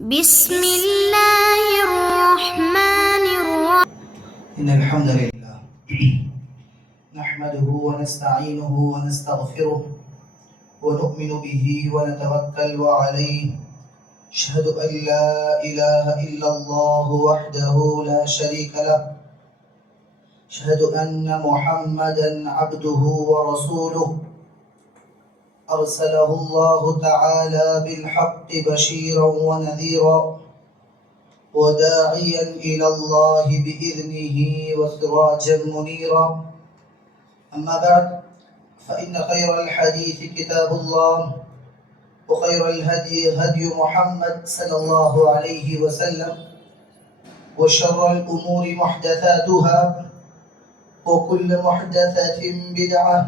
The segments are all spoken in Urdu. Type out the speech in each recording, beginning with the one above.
بسم الله الرحمن الرحيم. إن الحمد لله نحمده ونستعينه ونستغفره ونؤمن به ونتوكل عليه. أشهد أن لا إله إلا الله وحده لا شريك له. أشهد أن محمدا عبده ورسوله أرسله الله تعالى بالحق بشيرا ونذيرا وداعيا إلى الله بإذنه وسراجا منيرا. أما بعد فإن خير الحديث كتاب الله وخير الهدي هدي محمد صلى الله عليه وسلم وشر الأمور محدثاتها وكل محدثة بدعة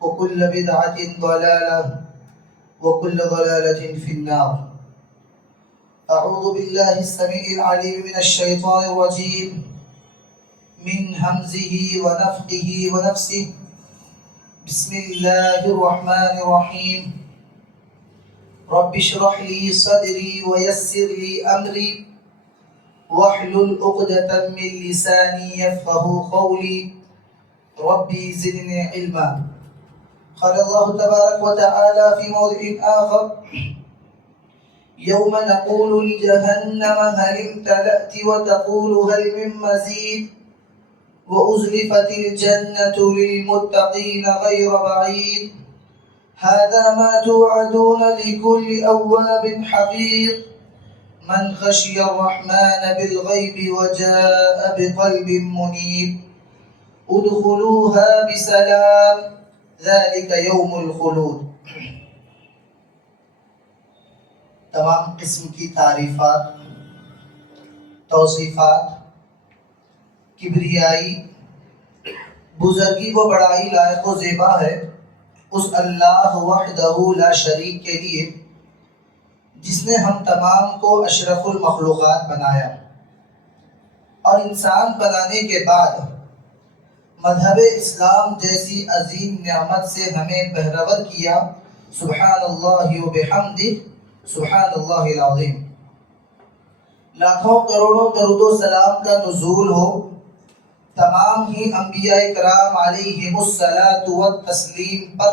وكل بدعة ضلالة وكل ضلالة في النار. أعوذ بالله السميع العليم من الشيطان الرجيم من همزه ونفخه ونفسه. بسم الله الرحمن الرحيم. رب اشرح لي صدري ويسر لي أمري واحلل عقدة من لساني يفقه قولي ربي زدني علما. قال الله تبارك وتعالى في موضع آخر يوم نقول لجهنم هل امتلأت وتقول هل من مزيد وأزلفت الجنة للمتقين غير بعيد هذا ما توعدون لكل أواب حفيظ من خشي الرحمن بالغيب وجاء بقلب منيب ادخلوها بسلام ذلك یوم الخلود. تمام قسم کی تعریفات، توصیفات، کبریائی، بزرگی و بڑائی لائق و زیبا ہے اس اللہ وحدہ لا شریک کے لیے جس نے ہم تمام کو اشرف المخلوقات بنایا اور انسان بنانے کے بعد مذہب اسلام جیسی عظیم نعمت سے ہمیں بہرور کیا. سبحان اللہ و بحمدہ سبحان اللہ العظیم. لاکھوں کروڑوں درود و سلام کا نزول ہو تمام ہی انبیاء کرام علیہم الصلاۃ والتسلیم پر،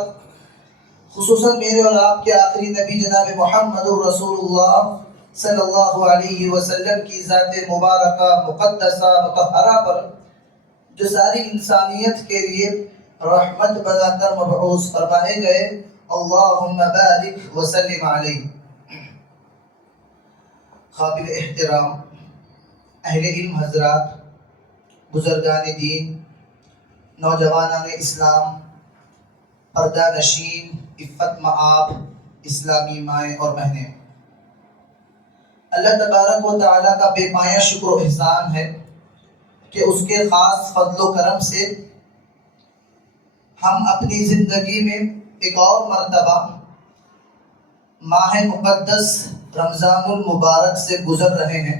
خصوصاً میرے اور آپ کے آخری نبی جناب محمد الرسول اللہ صلی اللہ علیہ وسلم کی ذات مبارکہ مقدسہ مطہرہ پر جو ساری انسانیت کے لیے رحمت بنا کر مبعوث فرمائے گئے. اللہم بارک وسلم علیہ. قابل احترام اہل علم حضرات، بزرگان دین، نوجوانان اسلام، پردہ نشین، عفت مآب اسلامی مائیں اور بہنیں، اللہ تبارک و تعالیٰ کا بے پایہ شکر و احسان ہے کہ اس کے خاص فضل و کرم سے ہم اپنی زندگی میں ایک اور مرتبہ ماہ مقدس رمضان المبارک سے گزر رہے ہیں.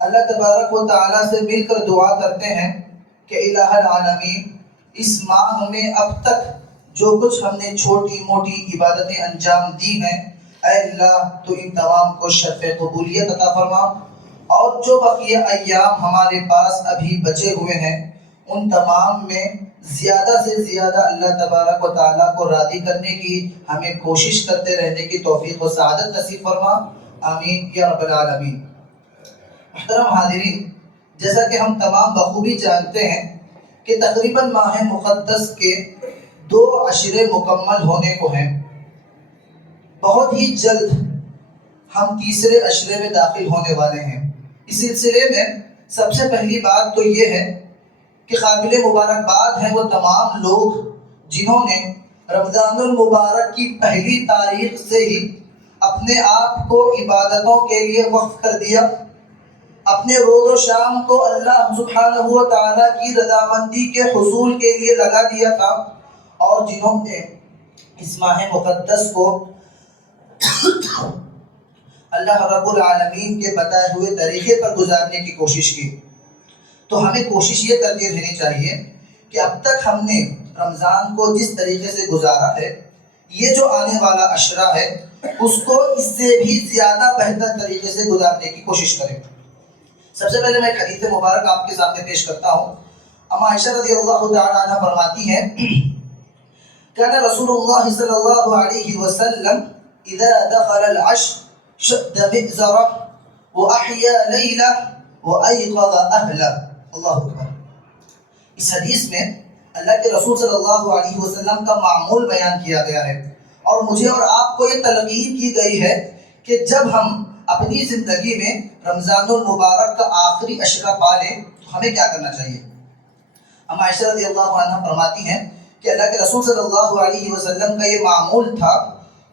اللہ تبارک و تعالیٰ سے مل کر دعا کرتے ہیں کہ الہ العالمین اس ماہ میں اب تک جو کچھ ہم نے چھوٹی موٹی عبادتیں انجام دی ہیں، اے اللہ تو ان تمام کو شرف قبولیت عطا فرما، اور جو بقیہ ایام ہمارے پاس ابھی بچے ہوئے ہیں ان تمام میں زیادہ سے زیادہ اللہ تبارک و تعالیٰ کو راضی کرنے کی ہمیں کوشش کرتے رہنے کی توفیق و سعادت نصیب فرما. آمین یا رب العالمین. محترم حاضرین، جیسا کہ ہم تمام بخوبی جانتے ہیں کہ تقریباً ماہ مقدس کے 2 عشرے مکمل ہونے کو ہیں. بہت ہی جلد ہم تیسرے عشرے میں داخل ہونے والے ہیں. اس سلسلے میں سب سے پہلی بات تو یہ ہے کہ قابل مبارکباد ہیں وہ تمام لوگ جنہوں نے رمضان المبارک کی پہلی تاریخ سے ہی اپنے آپ کو عبادتوں کے لیے وقف کر دیا، اپنے روز و شام کو اللہ سبحانہ و تعالیٰ کی رضامندی کے حصول کے لیے لگا دیا تھا، اور جنہوں نے اس ماہ مقدس کو اللہ رب العالمین کے بتائے ہوئے طریقے پر گزارنے کی کوشش کی. تو ہمیں کوشش یہ کرتی رہنی چاہیے کہ اب تک ہم نے رمضان کو جس طریقے سے گزارا ہے، یہ جو آنے والا عشرہ ہے اس کو اس سے بھی زیادہ بہتر طریقے سے گزارنے کی کوشش کریں۔ سب سے پہلے میں ایک حدیث مبارک آپ کے سامنے پیش کرتا ہوں۔ اما عائشہ رضی اللہ تعالی عنہ فرماتی ہیں كان رسول الله صلى الله عليه وسلم اذا دخل العشر شد مئزره واحيا ليله وايقظ اهله۔ اللہ اکبر۔ اس حدیث میں اللہ کے رسول صلی اللہ علیہ وسلم کا معمول بیان کیا گیا ہے، اور مجھے اور آپ کو یہ تلقین کی گئی ہے کہ جب ہم اپنی زندگی میں رمضان المبارک کا آخری عشرہ پالیں تو ہمیں کیا کرنا چاہیے۔ اما عائشہ رضی اللہ عنہ فرماتی ہیں کہ اللہ کے رسول صلی اللہ علیہ وسلم کا یہ معمول تھا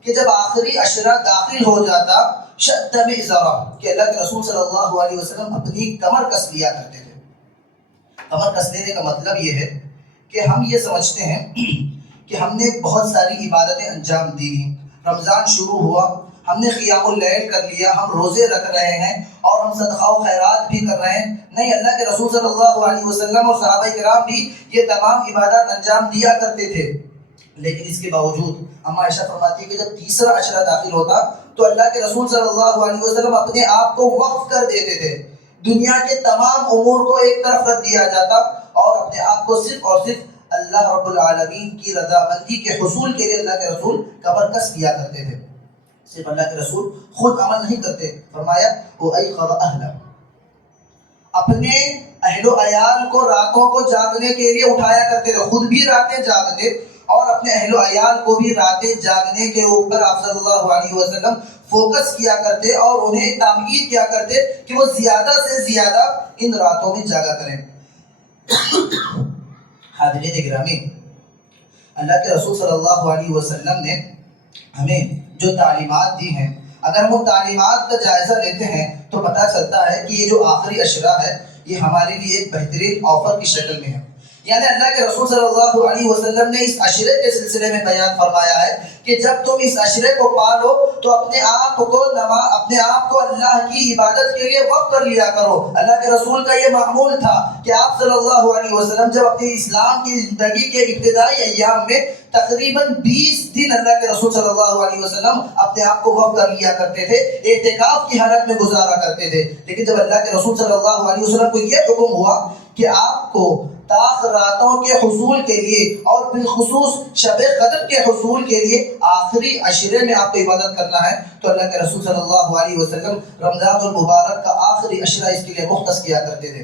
کہ جب آخری عشرہ داخل ہو جاتا شد مئزرہ، کہ اللہ کے رسول صلی اللہ علیہ وسلم اپنی کمر کس لیا کرتے تھے۔ کمر کس لینے کا مطلب یہ ہے کہ ہم یہ سمجھتے ہیں کہ ہم نے بہت ساری عبادتیں انجام دی، رمضان شروع ہوا، ہم نے قیام اللیل کر لیا، ہم روزے رکھ رہے ہیں اور ہم صدقہ و خیرات بھی کر رہے ہیں۔ نہیں، اللہ کے رسول صلی اللہ علیہ وسلم اور صحابہ کرام بھی یہ تمام عبادات انجام دیا کرتے تھے، لیکن اس کے باوجود اما عائشہ فرماتی ہے کہ جب تیسرا عشرہ داخل ہوتا تو اللہ کے رسول صلی اللہ علیہ وسلم اپنے آپ کو وقف کر دیتے تھے، دنیا کے تمام امور کو ایک طرف رکھ دیا جاتا اور اپنے آپ کو صرف اور صرف اللہ رب العالمین کی رضامندی کے حصول کے لیے اللہ کے رسول کمر کس کیا کرتے تھے۔ صرف اللہ کے رسول خود عمل نہیں کرتے، فرمایا وَأَيْقَظَ أَهْلَهُ، اپنے اہل و عیال کو راتوں کو جاگنے کے لیے اٹھایا کرتے تھے، خود بھی راتیں جاگتے اور اپنے اہل و عیال کو بھی راتیں جاگنے کے اوپر آپ صلی اللہ علیہ وسلم فوکس کیا کرتے اور انہیں تاکید کیا کرتے کہ وہ زیادہ سے زیادہ ان راتوں میں جاگا کریں۔ حاضرین گرامی، اللہ کے رسول صلی اللہ علیہ وسلم نے ہمیں جو تعلیمات دی ہیں، اگر ہم ان تعلیمات کا جائزہ لیتے ہیں تو پتہ چلتا ہے کہ یہ جو آخری عشرہ ہے یہ ہمارے لیے ایک بہترین آفر کی شکل میں ہے۔ یعنی اللہ کے رسول صلی اللہ علیہ وسلم نے اس عشرے کے سلسلے میں بیان فرمایا ہے کہ جب تم اس عشرے کو پالو تو اپنے آپ کو اللہ کی عبادت کے لیے وقف کر لیا کرو۔ اللہ کے رسول کا یہ معمول تھا کہ آپ صلی اللہ علیہ وسلم جب اپنی اسلام کی زندگی کے ابتدائی ایام میں تقریباً 20 دن اللہ کے رسول صلی اللہ علیہ وسلم اپنے آپ کو وقف کر لیا کرتے تھے، اعتکاف کی حالت میں گزارا کرتے تھے۔ لیکن جب اللہ کے رسول صلی اللہ علیہ وسلم کو یہ حکم ہوا کہ آپ کو طاق راتوں کے حصول کے لیے اور بالخصوص شب قدر کے حصول کے لیے آخری عشرے میں آپ کو عبادت کرنا ہے، تو اللہ کے رسول صلی اللہ علیہ وسلم رمضان المبارک کا آخری عشرہ اس کے لیے مختص کیا کرتے تھے۔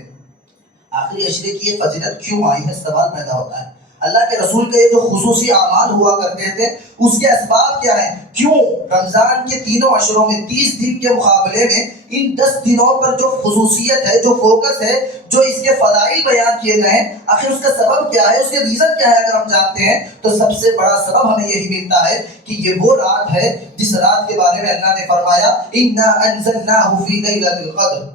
آخری عشرے کی یہ فضیلت کیوں آئی ہے، سوال پیدا ہوتا ہے۔ اللہ کے رسول کے جو خصوصی اعمال ہوا کرتے تھے اس کے اسباب کیا ہیں؟ کیوں رمضان کے تینوں عشروں میں 30 دن کے مقابلے میں ان 10 دنوں پر جو خصوصیت ہے، جو فوکس ہے، جو اس کے فضائل بیان کیے گئے ہیں، آخر اس کا سبب کیا ہے، اس کے ریزن کیا ہے؟ اگر ہم جانتے ہیں تو سب سے بڑا سبب ہمیں یہی ملتا ہے کہ یہ وہ رات ہے جس رات کے بارے میں اللہ نے فرمایا اِنَّا أَنزَلْنَاهُ فِي لَيْلَةِ الْقَدْرِ،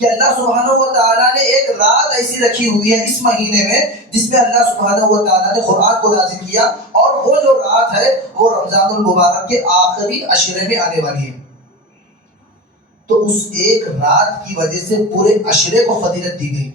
کہ اللہ سبحانہ و تعالیٰ نے ایک رات ایسی رکھی ہوئی ہے اس مہینے میں جس میں اللہ سبحانہ و تعالیٰ نے قرآن کو نازل کیا، اور وہ جو رات ہے وہ رمضان المبارک کے آخری عشرے میں آنے والی ہے۔ تو اس ایک رات کی وجہ سے پورے عشرے کو فضیلت دی گئی،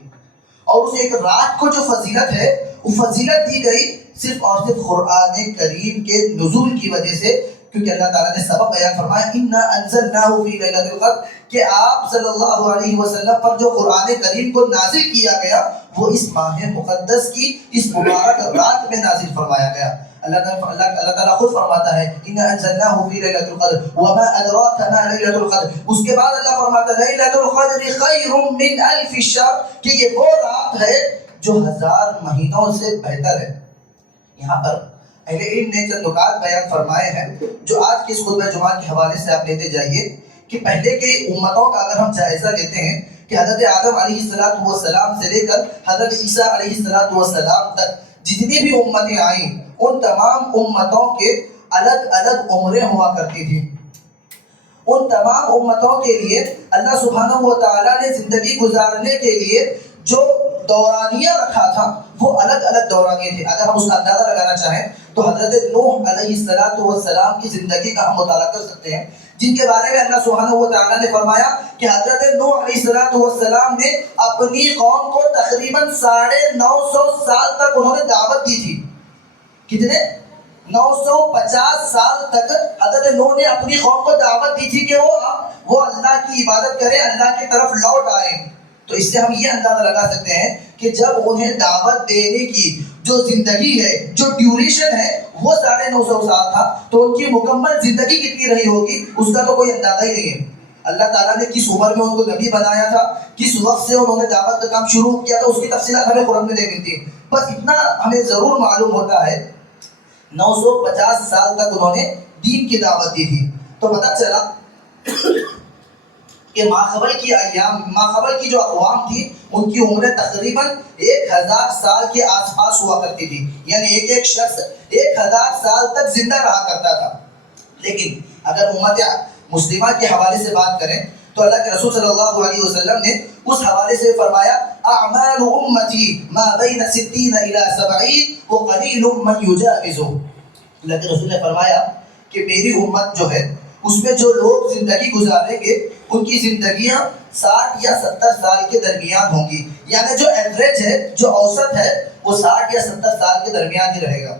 اور اس ایک رات کو جو فضیلت ہے وہ فضیلت دی گئی صرف اور صرف قرآن کریم کے نزول کی وجہ سے، کیونکہ اللہ تعالیٰ نے سبب بیان فرمایا اِنَّا أَنزَلْنَاهُ فِي لَيْلَةِ الْقَدْرِ، کہ آپ صلی اللہ علیہ وسلم پر جو قرآن کریم کو نازل کیا گیا وہ اس ماہ مقدس کی اس مبارک رات میں نازل فرمایا گیا۔ اللہ تعالیٰ خود فرماتا ہے اِنَّا أَنزَلْنَاهُ فِي لَيْلَةِ الْقَدْرِ وَمَا أَدْرَاكَ مَا لَيْلَةُ الْقَدْرِ، اس کے بعد اللہ فرماتا ہے لَيْلَةُ الْقَدْرِ خَيْرٌ مِّنْ أَلْفِ الشَّهْرِ، کہ یہ وہ رات ہے جو 1000 مہینوں سے بہتر ہے۔ یہاں پر اہل علم نے چند نکات بیان فرمائے ہیں جو آج کے اس خطبہ جمعہ کے حوالے سے آپ لیتے جائیے کہ پہلے کے امتوں کا اگر ہم جائزہ لیتے ہیں کہ حضرت آدم علیہ السلام سے لے کر حضرت عیسیٰ علیہ السلام تک جتنی بھی امتیں آئیں ان تمام امتوں کے الگ الگ عمریں ہوا کرتی تھی۔ ان تمام امتوں کے لیے اللہ سبحانہ و تعالیٰ نے زندگی گزارنے کے لیے جو دورانیہ رکھا تھا وہ الگ الگ دورانیے تھے۔ اگر ہم اس کا اندازہ لگانا چاہیں تو حضرت نوح علیہ السلام کی زندگی کا ہم مطالعہ کر سکتے ہیں، جن کے بارے میں اللہ سبحانہ و تعالیٰ نے فرمایا کہ حضرت نوح علیہ السلام نے اپنی قوم کو تقریباً 950 سال تک انہوں نے دعوت دی تھی۔ کتنے؟ 950 سال تک حضرت نوح نے اپنی قوم کو دعوت دی تھی کہ وہ اللہ کی عبادت کریں، اللہ کی طرف لوٹ آئیں. تو اس سے ہم یہ اندازہ لگا سکتے ہیں کہ جب انہیں دعوت دینے کی جو زندگی ہے، جو ڈیوریشن ہے، وہ 950 سال تھا، تو ان کی مکمل زندگی کتنی رہی ہوگی اس کا تو کوئی اندازہ ہی نہیں ہے. اللہ تعالیٰ نے کس عمر میں ان کو نبی بنایا تھا، کس وقت سے انہوں نے دعوت کا کام شروع کیا تھا، اس کی تفصیلات ہمیں قرآن میں نہیں ملتی. بس اتنا ہمیں ضرور معلوم ہوتا ہے 950 سال تک انہوں نے دین کی دعوت دی تھی. تو پتہ چلا کہ ماقبل کی جو اقوام تھی ان کی عمریں تقریباً 1000 سال کے آس پاس ہوا کرتی تھی. یعنی ایک شخص 1000 سال تک زندہ رہا کرتا تھا. لیکن اگر امت مسلمہ کے حوالے سے بات کریں تو اللہ کے رسول صلی اللہ علیہ وسلم نے اس حوالے سے فرمایا اعمال امتی ما بین 60 الى 70 وقلیل من یجاوزہ. اللہ کے رسول نے فرمایا کہ میری امت جو ہے اس میں جو لوگ زندگی گزاریں گے ان کی زندگیاں 60 یا 70 سال کے درمیان ہوں گی. یعنی جو ایوریج ہے، جو اوسط ہے، وہ 60 یا 70 سال کے درمیان ہی رہے گا.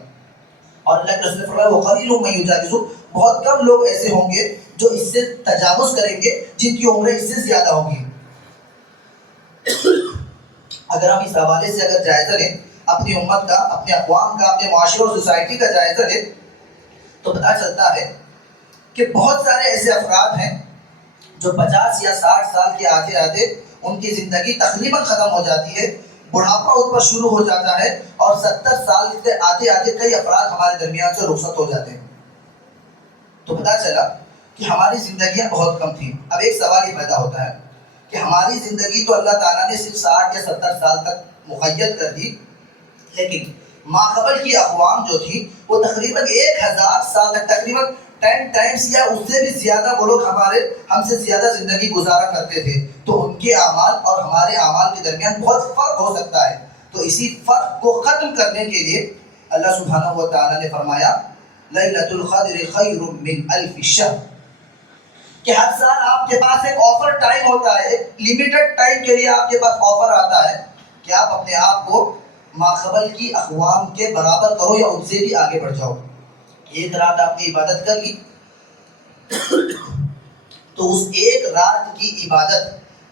اور اللہ کے رسول نے فرمایا وقلیل من یجاوزہ، بہت کم لوگ ایسے ہوں گے جو اس سے تجاوز کریں گے، جن کی عمریں اس سے زیادہ ہوں گی. اگر ہم اس حوالے سے اگر جائزہ لیں اپنی امت کا، اپنے اقوام کا، اپنے معاشرے اور سوسائٹی کا جائزہ لیں تو پتہ چلتا ہے کہ بہت سارے ایسے افراد ہیں جو 50 یا 60 سال کے آتے ان کی زندگی تقریباً ختم ہو جاتی ہے، بڑھاپا ان پر شروع ہو جاتا ہے، اور 70 سال سے آتے کئی افراد ہمارے درمیان سے رخصت ہو جاتے ہیں. تو پتہ چلا کہ ہماری زندگیاں بہت کم تھیں. اب ایک سوال یہ پیدا ہوتا ہے کہ ہماری زندگی تو اللہ تعالیٰ نے صرف 60 یا 70 سال تک مقید کر دی، لیکن ماقبل کی اقوام جو تھی وہ تقریباً 1000 سال تک، تقریباً 10 ٹائمز یا اس سے بھی زیادہ وہ لوگ ہم سے زیادہ زندگی گزارا کرتے تھے. تو ان کے اعمال اور ہمارے اعمال کے درمیان بہت فرق ہو سکتا ہے. تو اسی فرق کو ختم کرنے کے لیے اللہ سبحانہ و تعالیٰ نے فرمایا لیلۃ القدر خیر من الف شہر، کہ ہر سال آپ کے پاس ایک آفر ٹائم ہوتا ہے، ایک لمیٹڈ ٹائم کے لیے آپ کے پاس آفر آتا ہے کہ آپ اپنے آپ کو ماقبل کی اقوام کے برابر کرو یا ان سے بھی آگے بڑھ جاؤ. ایک رات آپ نے عبادت کر لی تو اس ایک رات کی عبادت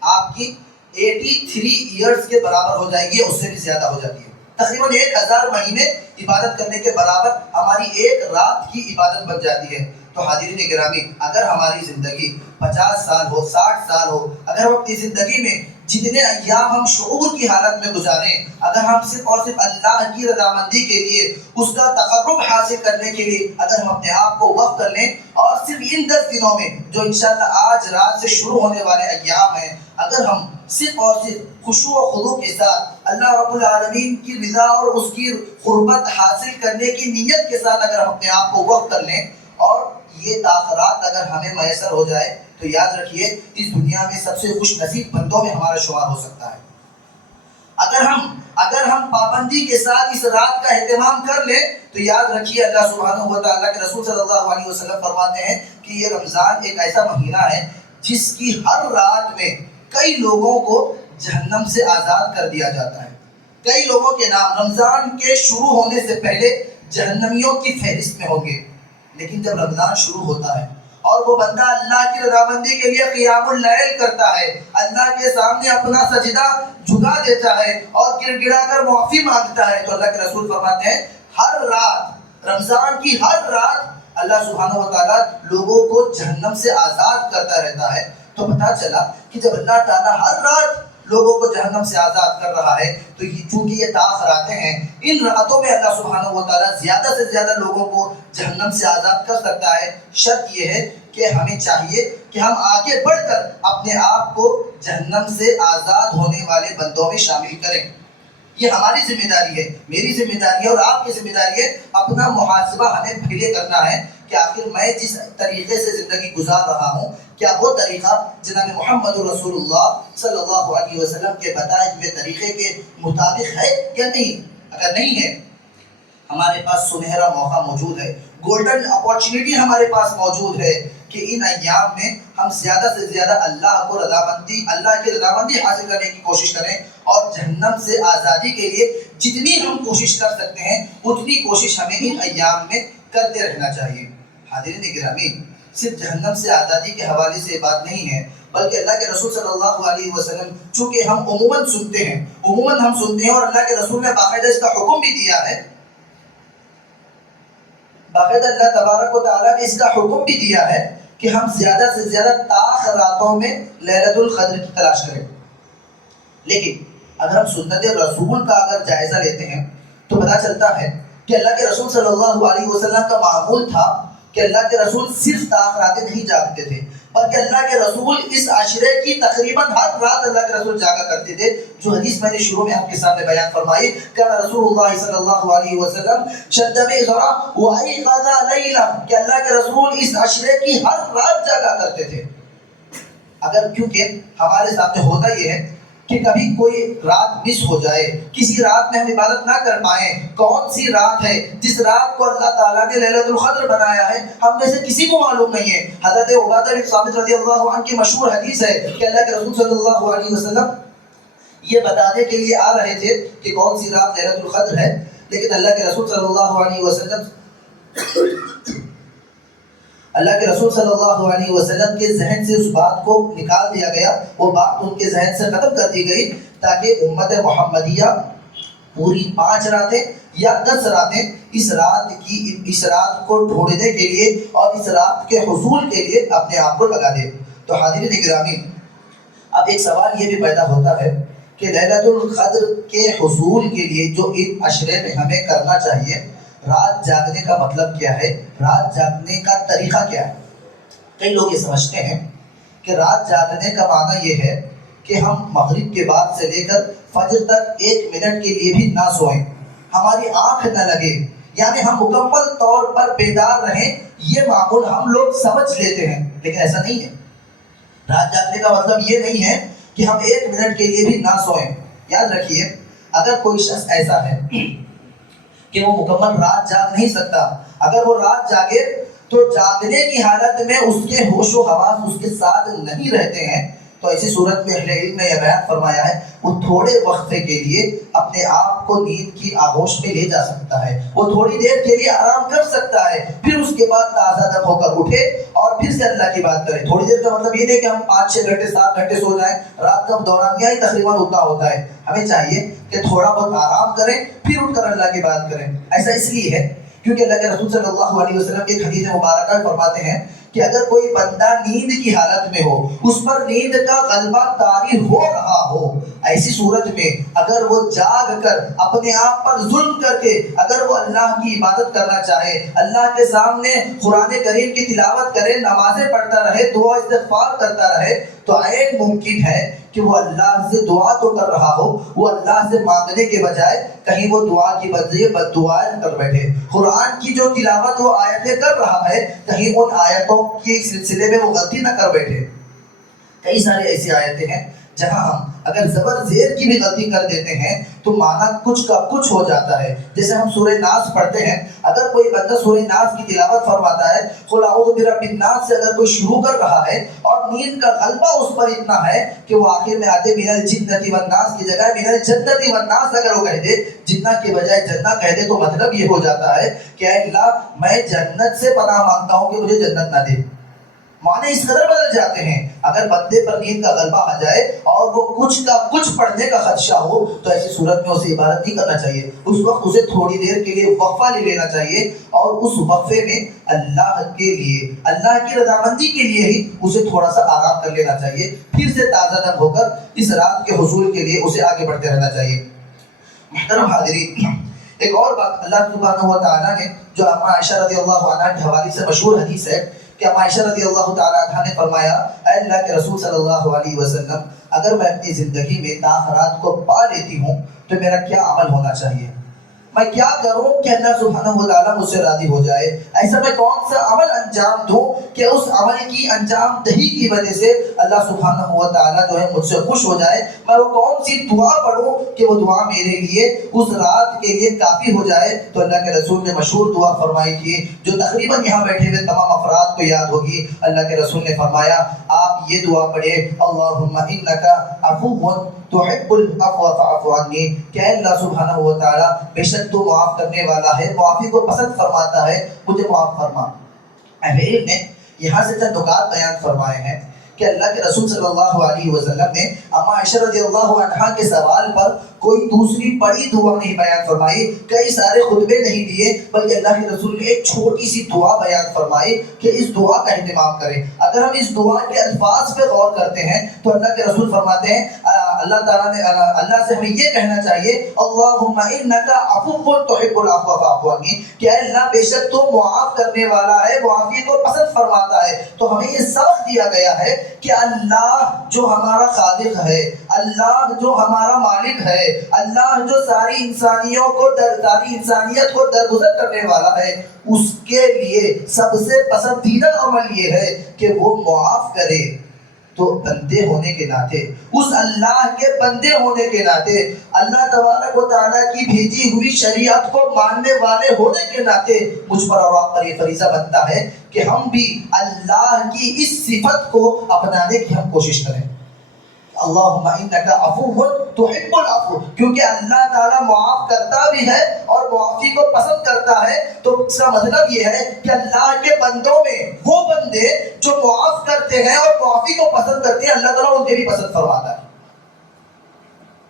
آپ کی 83 ایئرز کے برابر ہو جائے گی، اس سے بھی زیادہ ہو جاتی ہے. تقریباً 1000 مہینے عبادت کرنے کے برابر ہماری ایک رات کی عبادت بن جاتی ہے. تو حاضرین گرامی، اگر ہماری زندگی 50 سال ہو، 60 سال ہو، اگر ہم اپنی زندگی میں جتنے ایام ہم شعور کی حالت میں گزاریں، اگر ہم صرف اور صرف اللہ کی رضامندی کے لیے، اس کا تقرب حاصل کرنے کے لیے اگر ہم اپنے آپ کو وقف کر لیں، اور صرف ان 10 دنوں میں جو انشاءاللہ آج رات سے شروع ہونے والے ایام ہیں، اگر ہم صرف اور صرف خشوع و خضوع کے ساتھ اللہ رب العالمین کی رضا اور اس کی قربت حاصل کرنے کی نیت کے ساتھ اگر ہم اپنے آپ کو وقف کر لیں اور یہ تاخرات اگر ہمیں میسر ہو جائے تو یاد رکھیے اس دنیا میں سب سے خوش نصیب بندوں میں ہمارا شمار ہو سکتا ہے. اگر ہم پابندی کے ساتھ اس رات کا اہتمام کر لیں تو یاد رکھیے اللہ سبحانہ و تعالیٰ کے رسول صلی اللہ علیہ وسلم فرماتے ہیں کہ یہ رمضان ایک ایسا مہینہ ہے جس کی ہر رات میں کئی لوگوں کو جہنم سے آزاد کر دیا جاتا ہے. کئی لوگوں کے نام رمضان کے شروع ہونے سے پہلے جہنمیوں کی فہرست میں ہوں گے، لیکن جب رمضان شروع ہوتا ہے اور وہ بندہ اللہ کی رضامندی کے لیے قیام اللیل کرتا ہے، اللہ کے سامنے اپنا سجدہ جھکا دیتا ہے اور گر گڑا کر معافی مانگتا ہے، تو اللہ کے رسول فرماتے ہیں ہر رات، رمضان کی ہر رات اللہ سبحانہ و تعالیٰ لوگوں کو جہنم سے آزاد کرتا رہتا ہے. تو پتہ چلا کہ جب اللہ تعالیٰ ہر رات لوگوں کو جہنم سے آزاد کر رہا ہے تو چونکہ یہ تاخراتیں ہیں، ان راتوں میں اللہ سبحانہ و تعالیٰ زیادہ سے زیادہ لوگوں کو جہنم سے آزاد کر سکتا ہے. شرط یہ ہے کہ ہمیں چاہیے کہ ہم آگے بڑھ کر اپنے آپ کو جہنم سے آزاد ہونے والے بندوں میں شامل کریں. یہ ہماری ذمہ داری ہے، میری ذمہ داری ہے اور آپ کی ذمہ داری ہے. اپنا محاسبہ ہمیں پہلے کرنا ہے کہ آخر میں جس طریقے سے زندگی گزار رہا ہوں کیا وہ طریقہ جناب محمد رسول اللہ صلی اللہ علیہ وسلم کے بتائے ہوئے طریقے کے مطابق ہے یا نہیں. اگر نہیں ہے ہمارے پاس سنہرا موقع موجود ہے، گولڈن اپارچونٹی ہمارے پاس موجود ہے کہ ان ایام میں ہم زیادہ سے زیادہ اللہ کی رضامندی حاصل کرنے کی کوشش کریں اور جہنم سے آزادی کے لیے جتنی ہم کوشش کر سکتے ہیں اتنی کوشش ہمیں ان ایام میں کرتے رہنا چاہیے۔ حاضرین گرامی، صرف جہنم سے آزادی کے حوالے سے بات نہیں ہے، بلکہ اللہ کے رسول صلی اللہ علیہ وسلم، چونکہ ہم عموماً سنتے ہیں اور اللہ کے رسول نے باقاعدہ اس کا حکم بھی دیا ہے، باقاعدہ اللہ تبارک و تعالیٰ نے اس کا حکم بھی دیا ہے کہ ہم زیادہ سے زیادہ طاق راتوں میں لیلۃ القدر کی تلاش کریں۔ لیکن اگر ہم سنت رسول کا اگر جائزہ لیتے ہیں تو پتہ چلتا ہے کہ اللہ کے رسول صلی اللہ علیہ وسلم کا معمول تھا کہ اللہ کے رسول صرف طاق راتیں نہیں جاگتے تھے، بلکہ اللہ کے رسول اس عشرے کی تقریباً ہر رات اللہ کے رسول جاگا کرتے تھے، جو حدیث میں نے شروع میں آپ کے سامنے بیان فرمائی کہ رسول اللہ صلی اللہ علیہ وسلم شد مئزرا وایقظ لیلا، کہ اللہ کے رسول اس عشرے کی ہر رات جاگا کرتے تھے۔ اگر کیونکہ ہمارے سامنے ہوتا یہ ہے کہ کبھی کوئی رات مس ہو جائے، کسی رات میں ہم عبادت نہ کر پائیں، کون سی رات ہے جس رات کو اللہ تعالیٰ نے لیلۃ القدر بنایا ہے، ہم میں سے کسی کو معلوم نہیں ہے۔ حضرت عبادہ بن صامت رضی اللہ عنہ کی مشہور حدیث ہے کہ اللہ کے رسول صلی اللہ علیہ وسلم یہ بتانے کے لیے آ رہے تھے کہ کون سی رات لیلۃ القدر ہے، لیکن اللہ کے رسول صلی اللہ علیہ وسلم کے ذہن سے اس بات کو نکال دیا گیا، وہ بات ان کے ذہن سے ختم کر دی گئی، تاکہ امت محمدیہ پوری 5 راتیں یا 10 راتیں اس رات کو ڈھونڈنے کے لیے اور اس رات کے حصول کے لیے اپنے آپ کو لگا دے۔ تو حاضرین گرامی، اب ایک سوال یہ بھی پیدا ہوتا ہے کہ لیلۃ القدر کے حصول کے لیے جو اس عشرے میں ہمیں کرنا چاہیے، رات جاگنے کا مطلب کیا ہے، رات جاگنے کا طریقہ کیا ہے؟ کئی لوگ یہ سمجھتے ہیں کہ رات جاگنے کا معنی یہ ہے کہ ہم مغرب کے بعد سے لے کر فجر تک 1 منٹ کے لیے بھی نہ سوئیں، ہماری آنکھ نہ لگے، یعنی ہم مکمل طور پر بیدار رہیں، یہ معمول ہم لوگ سمجھ لیتے ہیں، لیکن ایسا نہیں ہے۔ رات جاگنے کا مطلب یہ نہیں ہے کہ ہم 1 منٹ کے لیے بھی نہ سوئیں۔ یاد رکھیے، اگر کوئی شخص ایسا ہے کہ وہ مکمل رات جاگ نہیں سکتا، اگر وہ رات جاگے تو جاگنے کی حالت میں اس کے ہوش و حواس اس کے ساتھ نہیں رہتے ہیں، تو ایسی صورت میں اہل علم نے یہ بیان فرمایا ہے وہ تھوڑے وقفے کے لیے اپنے آپ کو نیند کی آغوش میں لے جا سکتا ہے، وہ تھوڑی دیر کے لیے آرام کر سکتا ہے، پھر اس کے بعد تازہ دم ہو کر اٹھے اور پھر سے اللہ کی بات کرے۔ تھوڑی دیر کا مطلب یہ نہیں کہ ہم 5-6 گھنٹے 7 گھنٹے سو جائیں، رات کا دورانیہ ہی تقریباً اتنا ہوتا ہے۔ ہمیں چاہیے کہ تھوڑا بہت آرام کریں، پھر اٹھ کر اللہ کی بات کریں۔ ایسا اس لیے ہے کیونکہ اللہ کے رسول صلی اللہ علیہ وسلم کی ایک حدیث مبارکہ فرماتے ہیں کہ اگر کوئی بندہ نیند کی حالت میں ہو، اس پر نیند کا غلبہ طاری ہو رہا ہو، ایسی صورت میں اگر وہ جاگ کر اپنے آپ پر ظلم کر کے اگر وہ اللہ کی عبادت کرنا چاہے، اللہ کے سامنے قرآن کریم کی تلاوت کرے، نمازیں پڑھتا رہے، دعا استغفار کرتا رہے، تو عین ممکن ہے کہ وہ اللہ سے دعا تو کر رہا ہو، وہ اللہ سے مانگنے کے بجائے کہیں وہ دعا کی بجائے بد دعائیں کر بیٹھے، قرآن کی جو تلاوت وہ آیتیں کر رہا ہے کہیں ان آیتوں کے سلسلے میں وہ غلطی نہ کر بیٹھے۔ کئی ساری ایسی آیتیں ہیں جہاں ہم اگر زبر زیر کی بھی غلطی کر دیتے ہیں تو معنی کچھ کا کچھ ہو جاتا ہے۔ جیسے ہم سورہ ناس پڑھتے ہیں، اگر کوئی بندہ سورہ ناس کی تلاوت فرماتا ہے، قل اعوذ برب الناس سے اگر کوئی شروع کر رہا ہے اور نیند کا غلبہ اس پر اتنا ہے کہ وہ آخر میں آتے من الجنۃ والناس کی جگہ من الجنۃ والناس اگر وہ کہہ دے، جنہ کے بجائے جنہ کہہ دے، تو مطلب یہ ہو جاتا ہے کہ اے اللہ میں جنت سے پناہ مانگتا ہوں کہ مجھے جنت نہ دے۔ معنی اس قدر بدل جاتے ہیں۔ اگر بندے پر نیند کا غلبہ آ جائے اور وہ کچھ کا کچھ پڑھنے کا خدشہ ہو تو ایسی صورت میں اسے عبادت نہیں کرنا چاہیے، اس وقت اسے تھوڑی دیر کے لیے وقفہ لے لینا چاہیے اور اس وقفے میں اللہ کے لیے، اللہ کی رضامندی کے لیے ہی اسے تھوڑا سا آرام کر لینا چاہیے، پھر سے تازہ دم ہو کر اس رات کے حصول کے لیے اسے آگے بڑھتے رہنا چاہیے۔ محترم حاضرین، ایک اور بات اللہ سبحانہ و تعالیٰ نے جو اما عائشہ رضی اللہ عنہا کے حوالے سے مشہور حدیث ہے کہ اما عائشہ رضی اللہ تعالیٰ عنہ نے فرمایا، اے اللہ کے رسول صلی اللہ علیہ وسلم، اگر میں اپنی زندگی میں تاخرات کو پا لیتی ہوں تو میرا کیا عمل ہونا چاہیے؟ میں کیا کروں کہ اللہ سبحانہ و تعالیٰ مجھ سے راضی ہو جائے؟ ایسا میں کون سا عمل انجام دوں کہ اس عمل کی انجام دہی کی وجہ سے اللہ سبحانہ و تعالیٰ جو ہے مجھ سے خوش ہو جائے؟ میں وہ کون سی دعا پڑھوں کہ وہ دعا میرے لیے اس رات کے لیے کافی ہو جائے؟ تو اللہ کے رسول نے مشہور دعا فرمائی تھی جو تقریباً یہاں بیٹھے ہوئے تمام افراد کو یاد ہوگی۔ اللہ کے رسول نے فرمایا، آپ آپ یہ دعا پڑھیں اللہم انکا عفو تحب العفو فاعف عنی، کہ اللہ سبحانہ و تعالی بے شک تو معاف کرنے والا ہے، معافی کو پسند فرماتا ہے، مجھے معاف فرما۔ اہل علم نے یہاں سے چند نکات بیان فرمائے ہیں کہ اللہ کے رسول صلی اللہ علیہ وسلم نے اما عائشہ رضی اللہ عنہا کے سوال پر کوئی دوسری بڑی دعا نہیں بیان فرمائی، کئی سارے خطبے نہیں دیے، بلکہ اللہ کے رسول نے ایک چھوٹی سی دعا بیان فرمائی کہ اس دعا کا اہتمام کریں۔ اگر ہم اس دعا کے الفاظ پہ غور کرتے ہیں تو اللہ کے رسول فرماتے ہیں اللہ تعالیٰ نے اللہ سے ہمیں یہ کہنا چاہیے اللہم انکا عفو تحب العفو فاعف عنی، کہ اللہ بے شک تو معاف کرنے والا ہے، معافی کو پسند فرماتا ہے۔ تو ہمیں یہ سبق دیا گیا ہے کہ اللہ جو ہمارا خالق ہے، اللہ جو ہمارا مالک ہے، اللہ جو ساری انسانیت کو درگزر کرنے والا ہے، اس کے لیے سب سے پسندیدہ عمل یہ ہے کہ وہ معاف کرے۔ تو بندے ہونے کے ناطے، اس اللہ کے بندے ہونے کے ناطے، اللہ تبارک و تعالیٰ کی بھیجی ہوئی شریعت کو ماننے والے ہونے کے ناطے مجھ پر اور آپ پر یہ فریضہ بنتا ہے کہ ہم بھی اللہ کی اس صفت کو اپنانے کی ہم کوشش کریں۔ اللہم انکا عفو تحب العفو، کیونکہ اللہ تعالیٰ معاف کرتا بھی ہے اور معافی کو پسند کرتا ہے۔ تو اس کا مطلب یہ ہے کہ اللہ کے بندوں میں وہ بندے جو معاف کرتے ہیں اور معافی کو پسند کرتے ہیں، اللہ تعالیٰ ان کے بھی پسند فرماتا ہے۔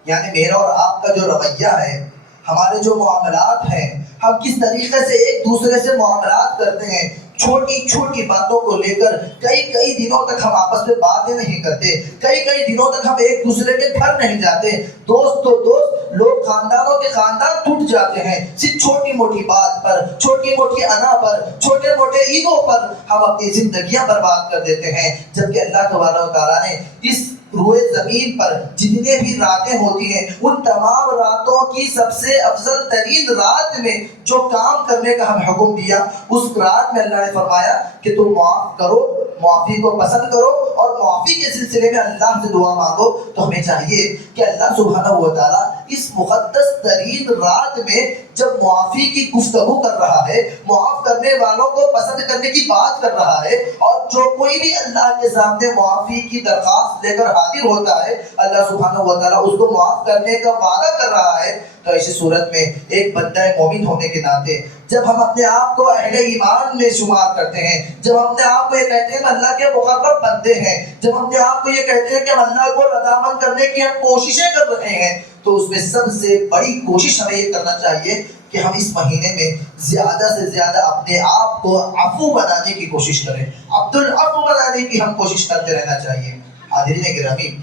یعنی میرا اور آپ کا جو رویہ ہے، ہمارے جو معاملات ہیں، ہم کس طریقے سے ایک دوسرے سے معاملات کرتے ہیں، چھوٹی چھوٹی باتوں کو لے کر کئی دنوں تک ہم آپس میں باتیں نہیں کرتے، کئی دنوں تک ہم ایک دوسرے کے گھر نہیں جاتے، دوست تو دوست، لوگ خاندانوں کے خاندان ٹوٹ جاتے ہیں صرف چھوٹی موٹی بات پر، چھوٹی موٹی انا پر، چھوٹے موٹے ایگو پر ہم اپنی زندگیاں برباد کر دیتے ہیں۔ جبکہ اللہ تبارک و تعالیٰ نے اس روئے زمین پر جتنے بھی راتیں ہوتی ہیں، ان تمام راتوں کی سب سے افضل ترین رات میں جو کام کرنے کا ہمیں حکم دیا، اس رات میں اللہ نے فرمایا کہ تم معاف کرو، معافی کو پسند کرو اور معافی کے سلسلے میں اللہ سے دعا مانگو۔ تو ہمیں چاہیے کہ اللہ سبحانہ و تعالیٰ اس مقدس ترین رات میں جب معافی کی گفتگو کر رہا ہے، معاف کرنے والوں کو پسند کرنے کی بات کر رہا ہے، اور جو کوئی بھی اللہ کے سامنے معافی کی درخواست لے کر حاضر ہوتا ہے، اللہ سبحانہ و تعالیٰ اس کو معاف کرنے کا وعدہ کر رہا ہے۔ تو ایسی صورت میں ایک بندہ مومن ہونے کے ناطے جب ہم اپنے آپ کو اہل ایمان میں شمار کرتے ہیں، جب ہم اپنے آپ کو یہ کہتے ہیں کہ اللہ کے مقرب بندے ہیں، جب ہم اپنے آپ کو یہ کہتے ہیں کہ ہم اللہ کو رضامند کرنے کی ہم کوششیں کر رہے ہیں، تو اس میں سب سے بڑی کوشش ہمیں یہ کرنا چاہیے کہ ہم اس مہینے میں زیادہ سے زیادہ اپنے آپ کو عفو بنانے کی کوشش کریں، عبد العفو بنانے کی ہم کوشش کرتے رہنا چاہیے۔ حاضرین گرامی،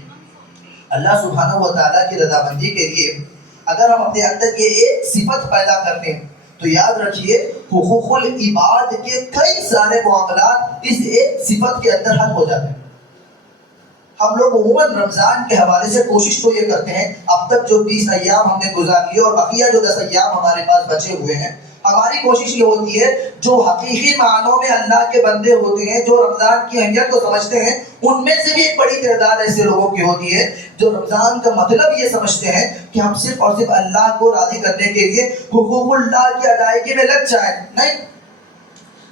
اللہ سبحانہ و تعالیٰ کی رضامندی کے لیے اگر ہم اپنے اندر یہ ایک صفت پیدا کر لیں تو یاد رکھیے حقوق العباد کے کئی سارے معاملات اس ایک صفت کے اندر حل ہو جاتے ہیں۔ ہم لوگ عموماً رمضان کے حوالے سے کوشش تو یہ کرتے ہیں، اب تک جو 20 ایام ہم نے گزار لیے اور بقیہ جو 10 ایام ہمارے پاس بچے ہوئے ہیں، ہماری کوشش یہ ہوتی ہے جو حقیقی معنوں میں اللہ کے بندے ہوتے ہیں، جو رمضان کی اہمیت کو سمجھتے ہیں، ان میں سے بھی ایک بڑی تعداد ایسے لوگوں کی ہوتی ہے جو رمضان کا مطلب یہ سمجھتے ہیں کہ ہم صرف اور صرف اللہ کو راضی کرنے کے لیے حقوق اللہ کی ادائیگی میں لگ جائیں۔ نہیں،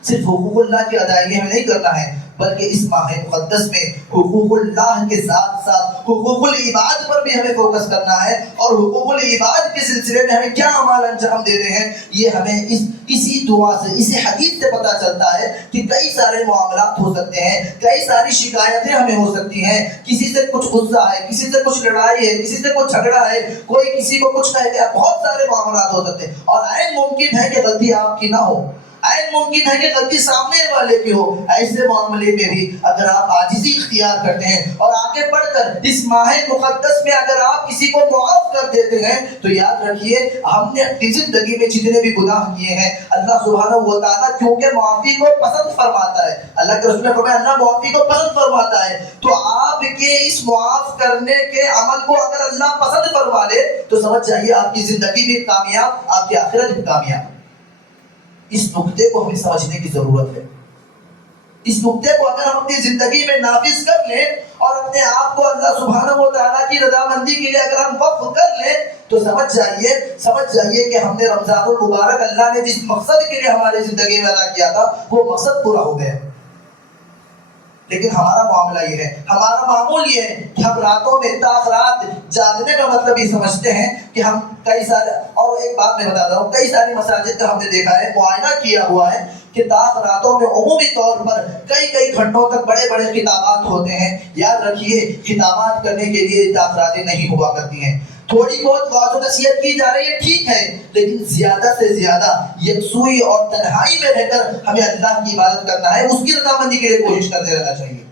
صرف حقوق اللہ کی ادائیگی میں نہیں کرنا ہے، بلکہ اس ماہ مقدس میں حقوق اللہ کے ساتھ ساتھ حقوق العباد پر بھی ہمیں فوکس کرنا ہے، اور حقوق العباد کے سلسلے میں ہمیں کیا اعمال انجام دینے ہیں یہ ہمیں اسی دعا سے، اسی حدیث سے پتہ چلتا ہے کہ کئی سارے معاملات ہو سکتے ہیں، کئی ساری شکایتیں ہمیں ہو سکتی ہیں، کسی سے کچھ غصہ ہے، کسی سے کچھ لڑائی ہے، کسی سے کچھ جھگڑا ہے، کوئی کسی کو کچھ کہتے ہیں، بہت سارے معاملات ہو سکتے ہیں، اور عین ممکن ہے کہ غلطی آپ کی نہ ہو، عین ممکن ہے کہ غلطی سامنے والے کی ہو۔ ایسے معاملے میں بھی اگر آپ عاجزی اختیار کرتے ہیں اور آگے بڑھ کر اس ماہ مقدس میں اگر آپ کسی کو معاف کر دیتے ہیں تو یاد رکھیے ہم نے اپنی زندگی میں جتنے بھی گناہ کیے ہیں، اللہ سبحانہ و تعالیٰ کیونکہ معافی کو پسند فرماتا ہے، اللہ کے رسول نے فرمایا اللہ معافی کو پسند فرماتا ہے، تو آپ کے اس معاف کرنے کے عمل کو اگر اللہ پسند فرما لے تو سمجھ جائیے آپ کی زندگی بھی کامیاب، آپ کی آخرت بھی کامیاب۔ اس نقطے کو ہمیں سمجھنے کی ضرورت ہے۔ اس نقطے کو اگر ہم اپنی زندگی میں نافذ کر لیں اور اپنے آپ کو اللہ سبحانہ و تعالیٰ کی رضامندی کے لیے اگر ہم وقف کر لیں تو سمجھ جائیے کہ ہم نے رمضان المبارک اللہ نے جس مقصد کے لیے ہماری زندگی میں ادا کیا تھا وہ مقصد پورا ہو گیا۔ لیکن ہمارا معاملہ یہ ہے، ہمارا معمول یہ ہے کہ ہم راتوں میں تاخرات جاگنے کا مطلب یہ سمجھتے ہیں کہ ہم کئی سارے، اور ایک بات میں بتا رہا ہوں، کئی ساری مساجد کا ہم نے دیکھا ہے، معائنہ کیا ہوا ہے کہ راتوں میں عمومی طور پر کئی گھنٹوں تک بڑے بڑے خطابات ہوتے ہیں۔ یاد رکھیے خطابات کرنے کے لیے تاخراتیں نہیں ہوا کرتی ہیں، تھوڑی بہت واعظ و نصیحت کی جا رہی ہے، ٹھیک ہے، لیکن زیادہ سے زیادہ یکسوئی اور تنہائی میں رہ کر ہمیں اللہ کی عبادت کرنا ہے، اس کی رضامندی کے لیے کوشش کرتے رہنا چاہیے۔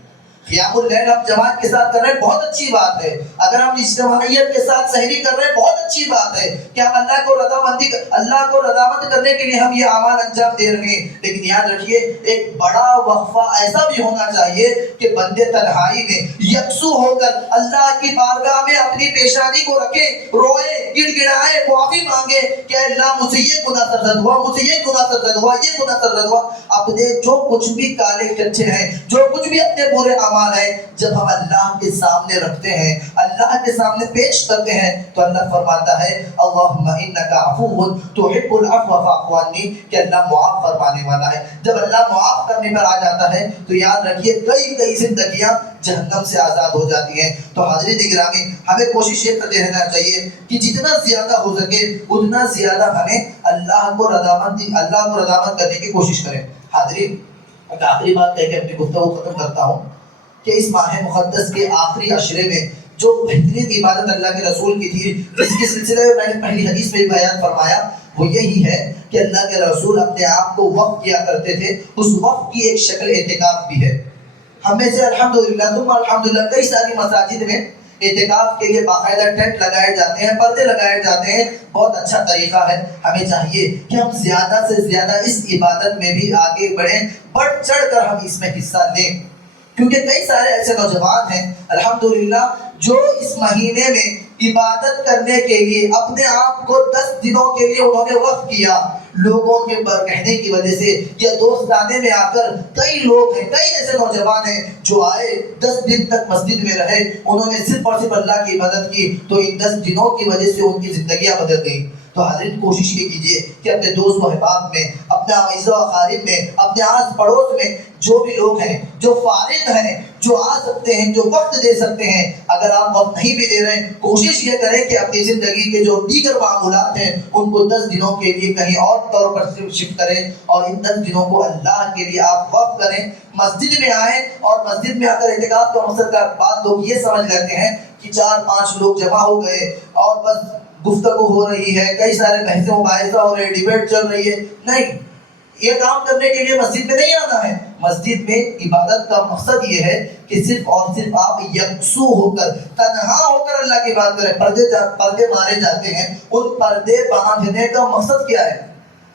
قیام اللیل ہم جماعت کے ساتھ کر رہے ہیں، بہت اچھی بات ہے۔ اگر ہم اجتماعیت کے ساتھ سحری کر رہے ہیں، بہت اچھی بات ہے کہ ہم اللہ کو رضامند کرنے کے لیے ہم یہ اعمال انجام دے رہے ہیں، لیکن یاد رکھیے ایک بڑا وقفہ ایسا بھی ہونا چاہیے کہ بندے تنہائی میں یکسو ہو کر اللہ کی بارگاہ میں اپنی پیشانی کو رکھے، روئے، گڑ گڑائے، معافی مانگے کہ اللہ مجھ سے یہ گناہ سرزد ہوا، مجھ سے یہ گناہ سرزد ہوا، یہ گناہ سرزد ہوا۔ اپنے جو کچھ بھی کالے کچے ہیں، جو کچھ بھی اپنے برے ہے، جب ہم اللہ کے سامنے رکھتے ہیں، اللہ کے سامنے پیش کرتے ہیں، تو اللہ فرماتا ہے اللہم انکا عفو تحب العفو فاعف عنی، کہ اللہ معاف فرمانے والا ہے۔ جب اللہ معاف کرنے پر آ جاتا ہے تو یاد رکھیے کئی زندگیاں جہنم سے آزاد ہو جاتی ہیں۔ تو حاضرین گرامی، ہمیں کوشش یہ کرتے رہنا چاہیے کہ جتنا زیادہ ہو سکے اتنا زیادہ ہمیں اللہ کو رضامند کرنے کی کوشش کریں۔ حاضرین، ایک آخری بات کہہ کے اپنی گفتگو ختم کرتا ہوں کہ اس ماہ مقدس کے آخری عشرے میں جو بہترین عبادت اللہ کے رسول کی تھی، جس کے سلسلے میں میں نے پہلی حدیث میں بیان فرمایا، وہ یہی ہے کہ اللہ کے رسول اپنے آپ کو وقف کیا کرتے تھے۔ اس وقف کی ایک شکل اعتکاف بھی ہے۔ ہم میں سے الحمدللہ کئی ساری مساجد میں اعتکاف کے لیے باقاعدہ ٹینٹ لگائے جاتے ہیں، پردے لگائے جاتے ہیں، بہت اچھا طریقہ ہے۔ ہمیں چاہیے کہ ہم زیادہ سے زیادہ اس عبادت میں بھی آگے بڑھیں، بڑھ چڑھ کر ہم اس میں حصہ لیں، کیونکہ کئی سارے ایسے نوجوان ہیں الحمدللہ جو اس مہینے میں عبادت کرنے کے لیے اپنے آپ کو 10 دنوں کے لیے انہوں نے وقف کیا۔ لوگوں کے کہنے کی وجہ سے یا دوستانے میں آ کر کئی لوگ ہیں، کئی ایسے نوجوان ہیں جو آئے 10 دن تک مسجد میں رہے، انہوں نے صرف اور صرف اللہ کی عبادت کی، تو ان 10 دنوں کی وجہ سے ان کی زندگیاں بدل گئی۔ تو حضرت کوشش یہ کیجئے کہ اپنے دوست و احباب میں، اپنے اعزاء و اقارب میں، اپنے آس پڑوس میں جو بھی لوگ ہیں، جو فارغ ہیں، جو آ سکتے ہیں، جو وقت دے سکتے ہیں، اگر آپ وقت نہیں بھی دے رہے ہیں، کوشش یہ کریں کہ اپنی زندگی کے جو دیگر معمولات ہیں ان کو 10 دنوں کے لیے کہیں اور طور پر شفٹ کریں، اور ان 10 دنوں کو اللہ کے لیے آپ وقف کریں۔ مسجد میں آئیں، اور مسجد میں آ کر اعتکاف کا مقصد کا بات لوگ یہ سمجھ لیتے ہیں کہ 4-5 لوگ جمع ہو گئے اور بس گفتگو ہو رہی ہے، کئی سارے بحث و مباحثہ ہو رہے ہیں، ڈیبیٹ چل رہی ہے۔ نہیں، یہ کام کرنے کے لیے مسجد میں نہیں آنا ہے۔ مسجد میں عبادت کا مقصد یہ ہے کہ صرف اور صرف آپ یکسو ہو کر، تنہا ہو کر اللہ کی بات کریں۔ پردے مارے جاتے ہیں، ان پردے باندھنے کا مقصد کیا ہے؟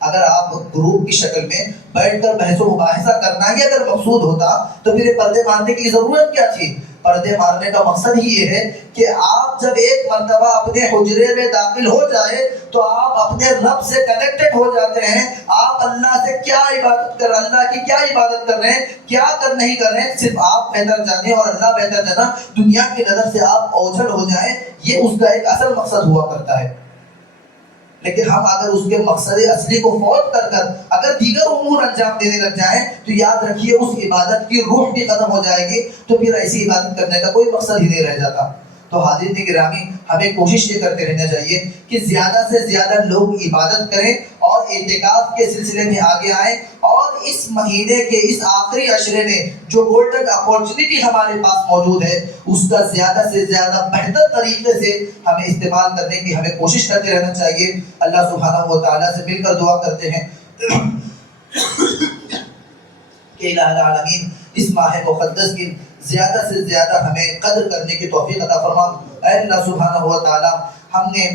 اگر آپ گروپ کی شکل میں بیٹھ کر بحث و مباحثہ کرنا ہی اگر مقصود ہوتا تو پھر یہ پردے مارنے کی ضرورت کیا تھی؟ پردے مارنے کا مقصد ہی یہ ہے کہ آپ جب ایک مرتبہ اپنے حجرے میں داخل ہو جائے تو آپ اپنے رب سے کنیکٹڈ ہو جاتے ہیں۔ آپ اللہ سے کیا عبادت کر رہے ہیں، اللہ کی کیا عبادت کر رہے ہیں، کیا نہیں کر رہے ہیں، صرف آپ بہتر جانیں اور اللہ بہتر جانا، دنیا کی نظر سے آپ اوجھل ہو جائیں، یہ اس کا ایک اصل مقصد ہوا کرتا ہے۔ لیکن ہم اگر اس کے مقصد اصلی کو فوت کر کر اگر دیگر امور انجام دینے لگ جائیں تو یاد رکھیے اس عبادت کی روح بھی ختم ہو جائے گی، تو پھر ایسی عبادت کرنے کا کوئی مقصد ہی نہیں رہ جاتا۔ تو حاضرین گرامی، ہمیں کوشش یہ کرتے رہنا چاہیے کہ زیادہ سے زیادہ لوگ عبادت کریں اور اعتکاف کے سلسلے میں آگے آئیں، اور اس مہینے کے اس آخری عشرے میں جو گولڈن اپورچونٹی ہمارے پاس موجود ہے اس کا زیادہ سے زیادہ بہتر طریقے سے ہمیں استعمال کرنے کی ہمیں کوشش کرتے رہنا چاہیے۔ اللہ سبحانہ و تعالیٰ سے مل کر دعا کرتے ہیں کہ الہ العالمین اس ماہ مقدس کی زیادہ سے زیادہ ہمیں قدر کرنے کی توفیق عطا فرما۔ اے اللہ سبحانہ و تعالیٰ، ہم نے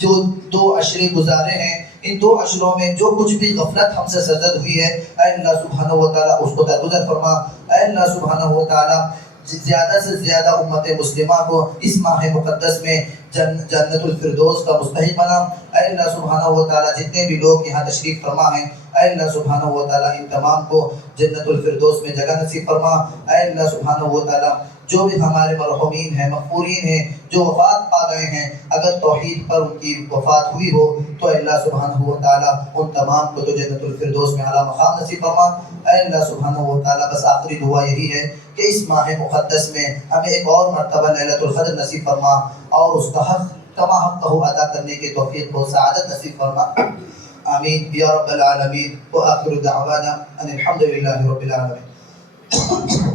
جو 2 عشرے گزارے ہیں، ان 2 عشروں میں جو کچھ بھی غفلت ہم سے سرزد ہوئی ہے، اے اللہ سبحانہ و تعالیٰ اس کو درگزر فرما۔ اے اللہ سبحانہ و تعالیٰ زیادہ سے زیادہ امت مسلمہ کو اس ماہ مقدس میں جنت الفردوس کا مستحق بنا۔ اے اللہ سبحانہ و تعالیٰ جتنے بھی لوگ یہاں تشریف فرما ہیں، اے اللہ سبحانہ و تعالیٰ ان تمام کو جنت الفردوس میں جگہ نصیب فرما۔ اے اللہ سبحانہ و تعالیٰ جو بھی ہمارے مرحومین ہیں مغفورین ہیں جو وفات پا گئے ہیں اگر توحید پر ان کی وفات ہوئی ہو تو اے اللہ سبحانہ و تعالیٰ ان تمام کو تو جنت الفردوس میں اعلیٰ مقام نصیب فرما۔ اے اللہ سبحانہ و تعالیٰ بس آخری دعا یہی ہے کہ اس ماہ مقدس میں ہمیں ایک اور مرتبہ لیلۃ القدر نصیب فرما اور اس کا حق کما حق ادا کرنے کی توفیق و سعادت نصیب فرما، آمین یا رب العالمین۔ وآخر دعوانا ان الحمد للہ رب العالمین۔